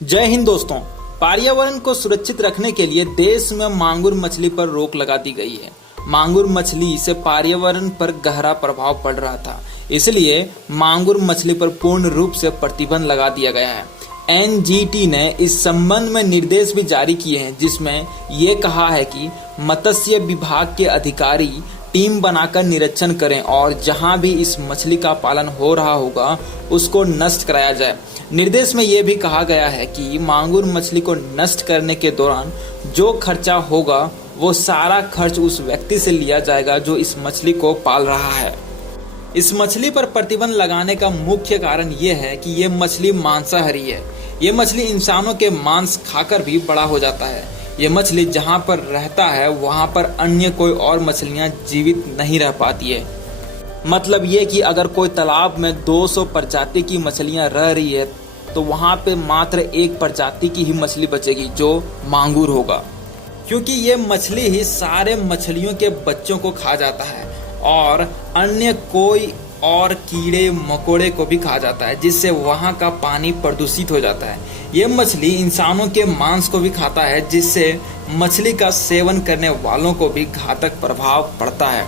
जय हिंद दोस्तों। पर्यावरण को सुरक्षित रखने के लिए देश में मांगुर मछली पर रोक लगा दी गई है। मांगुर मछली से पर्यावरण पर गहरा प्रभाव पड़ रहा था, इसलिए मांगुर मछली पर पूर्ण रूप से प्रतिबंध लगा दिया गया है। एनजीटी ने इस संबंध में निर्देश भी जारी किए हैं, जिसमें ये कहा है कि मत्स्य विभाग के अधिकारी टीम बनाकर निरीक्षण करें और जहां भी इस मछली का पालन हो रहा होगा उसको नष्ट कराया जाए। निर्देश में यह भी कहा गया है कि मांगुर मछली को नष्ट करने के दौरान जो खर्चा होगा वो सारा खर्च उस व्यक्ति से लिया जाएगा जो इस मछली को पाल रहा है। इस मछली पर प्रतिबंध लगाने का मुख्य कारण ये है कि ये मछली मांसाहारी है। ये मछली इंसानों के मांस खाकर भी बड़ा हो जाता है। ये मछली जहाँ पर रहता है वहाँ पर अन्य कोई और मछलियाँ जीवित नहीं रह पाती है। मतलब ये कि अगर कोई तालाब में 200 प्रजाति की मछलियाँ रह रही है तो वहाँ पे मात्र एक प्रजाति की ही मछली बचेगी जो मांगुर होगा, क्योंकि ये मछली ही सारे मछलियों के बच्चों को खा जाता है और अन्य कोई और कीड़े मकोड़े को भी खा जाता है, जिससे वहाँ का पानी प्रदूषित हो जाता है। ये मछली इंसानों के मांस को भी खाता है, जिससे मछली का सेवन करने वालों को भी घातक प्रभाव पड़ता है।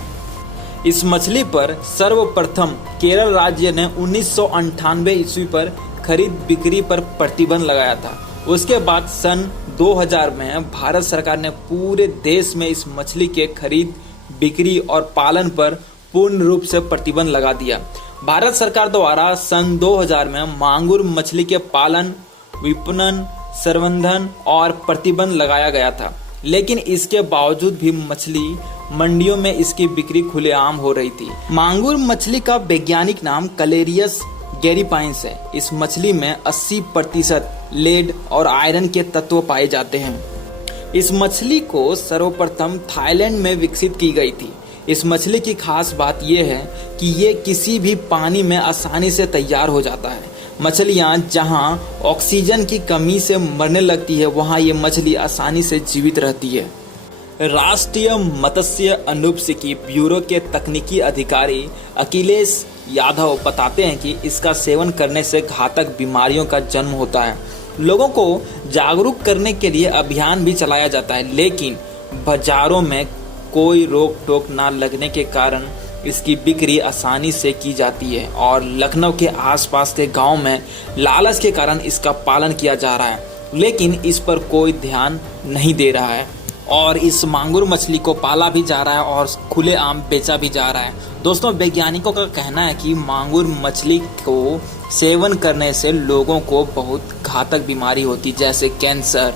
इस मछली पर सर्वप्रथम केरल राज्य ने 1998 ईस्वी पर खरीद बिक्री पर प्रतिबंध लगाया था। उसके बाद सन 2000 में भारत सरकार ने पूरे देश में इस मछली के खरीद बिक्री और पालन पर पूर्ण रूप से प्रतिबंध लगा दिया। भारत सरकार द्वारा सन 2000 में मांगुर मछली के पालन, विपणन, संवर्धन और प्रतिबंध लगाया गया था, लेकिन इसके बावजूद भी मछली मंडियों में इसकी बिक्री खुलेआम हो रही थी। मांगुर मछली का वैज्ञानिक नाम कलेरियस गैरीपाइन्स है। इस मछली में 80% लेड और आयरन के तत्व पाए जाते हैं। इस मछली को सर्वप्रथम थाईलैंड में विकसित की गई थी। इस मछली की खास बात यह है कि ये किसी भी पानी में आसानी से तैयार हो जाता है। मछलियाँ जहाँ ऑक्सीजन की कमी से मरने लगती है वहाँ ये मछली आसानी से जीवित रहती है। राष्ट्रीय मत्स्य अनुपस्थिति ब्यूरो के तकनीकी अधिकारी अखिलेश यादव बताते हैं कि इसका सेवन करने से घातक बीमारियों का जन्म होता है। लोगों को जागरूक करने के लिए अभियान भी चलाया जाता है, लेकिन बाजारों में कोई रोक टोक ना लगने के कारण इसकी बिक्री आसानी से की जाती है और लखनऊ के आसपास के गांव में लालच के कारण इसका पालन किया जा रहा है, लेकिन इस पर कोई ध्यान नहीं दे रहा है और इस मांगुर मछली को पाला भी जा रहा है और खुलेआम बेचा भी जा रहा है। दोस्तों, वैज्ञानिकों का कहना है कि मांगुर मछली को सेवन करने से लोगों को बहुत घातक बीमारी होती, जैसे कैंसर,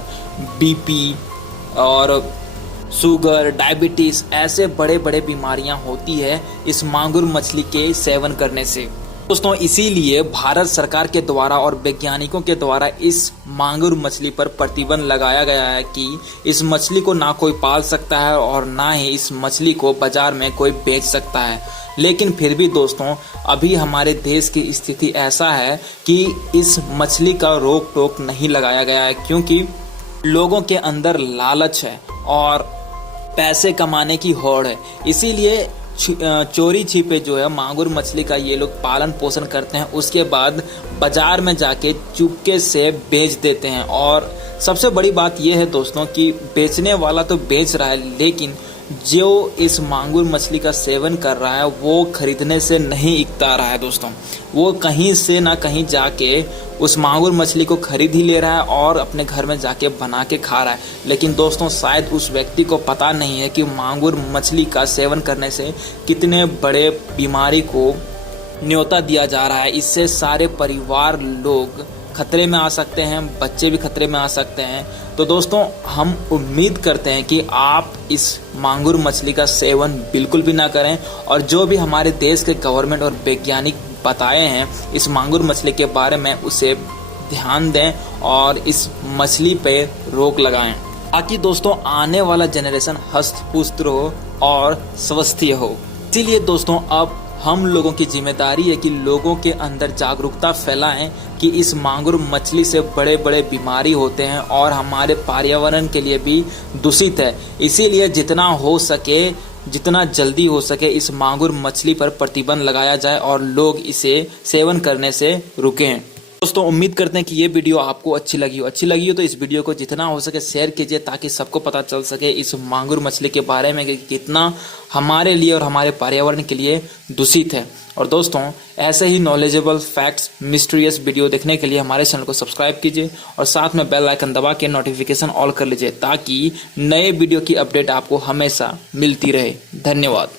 बीपी और शुगर, डायबिटीज, ऐसे बड़े बड़े बीमारियां होती है इस मांगुर मछली के सेवन करने से। दोस्तों, इसीलिए भारत सरकार के द्वारा और वैज्ञानिकों के द्वारा इस मांगुर मछली पर प्रतिबंध लगाया गया है कि इस मछली को ना कोई पाल सकता है और ना ही इस मछली को बाजार में कोई बेच सकता है। लेकिन फिर भी दोस्तों, अभी हमारे देश की स्थिति ऐसा है कि इस मछली का रोक टोक नहीं लगाया गया है, क्योंकि लोगों के अंदर लालच है और पैसे कमाने की होड़ है। इसीलिए चोरी छिपे जो है मांगुर मछली का ये लोग पालन पोषण करते हैं, उसके बाद बाजार में जाके चुपके से बेच देते हैं। और सबसे बड़ी बात ये है दोस्तों कि बेचने वाला तो बेच रहा है, लेकिन जो इस मांगुर मछली का सेवन कर रहा है वो खरीदने से नहीं इकता रहा है। दोस्तों, वो कहीं से ना कहीं जाके उस मांगुर मछली को खरीद ही ले रहा है और अपने घर में जाके बना के खा रहा है। लेकिन दोस्तों, शायद उस व्यक्ति को पता नहीं है कि मांगुर मछली का सेवन करने से कितने बड़े बीमारी को न्योता दिया जा रहा है। इससे सारे परिवार लोग खतरे में आ सकते हैं, बच्चे भी खतरे में आ सकते हैं। तो दोस्तों, हम उम्मीद करते हैं कि आप इस मांगुर मछली का सेवन बिल्कुल भी ना करें और जो भी हमारे देश के गवर्नमेंट और वैज्ञानिक बताए हैं इस मांगुर मछली के बारे में उसे ध्यान दें और इस मछली पे रोक लगाएं, ताकि दोस्तों आने वाला जनरेशन हस्त पुष्ट हो और स्वस्थ हो। इसीलिए दोस्तों, अब हम लोगों की जिम्मेदारी है कि लोगों के अंदर जागरूकता फैलाएं कि इस मांगुर मछली से बड़े बड़े बीमारी होते हैं और हमारे पर्यावरण के लिए भी दूषित है। इसीलिए जितना हो सके, जितना जल्दी हो सके इस मांगुर मछली पर प्रतिबंध लगाया जाए और लोग इसे सेवन करने से रुकें। दोस्तों उम्मीद करते हैं कि ये वीडियो आपको अच्छी लगी हो तो इस वीडियो को जितना हो सके शेयर कीजिए ताकि सबको पता चल सके इस मांगुर मछली के बारे में कि कितना हमारे लिए और हमारे पर्यावरण के लिए दूषित है। और दोस्तों ऐसे ही नॉलेजेबल फैक्ट्स मिस्टीरियस वीडियो देखने के लिए हमारे चैनल को सब्सक्राइब कीजिए और साथ में बेल आइकन दबा के नोटिफिकेशन ऑल कर लीजिए ताकि नए वीडियो की अपडेट आपको हमेशा मिलती रहे। धन्यवाद।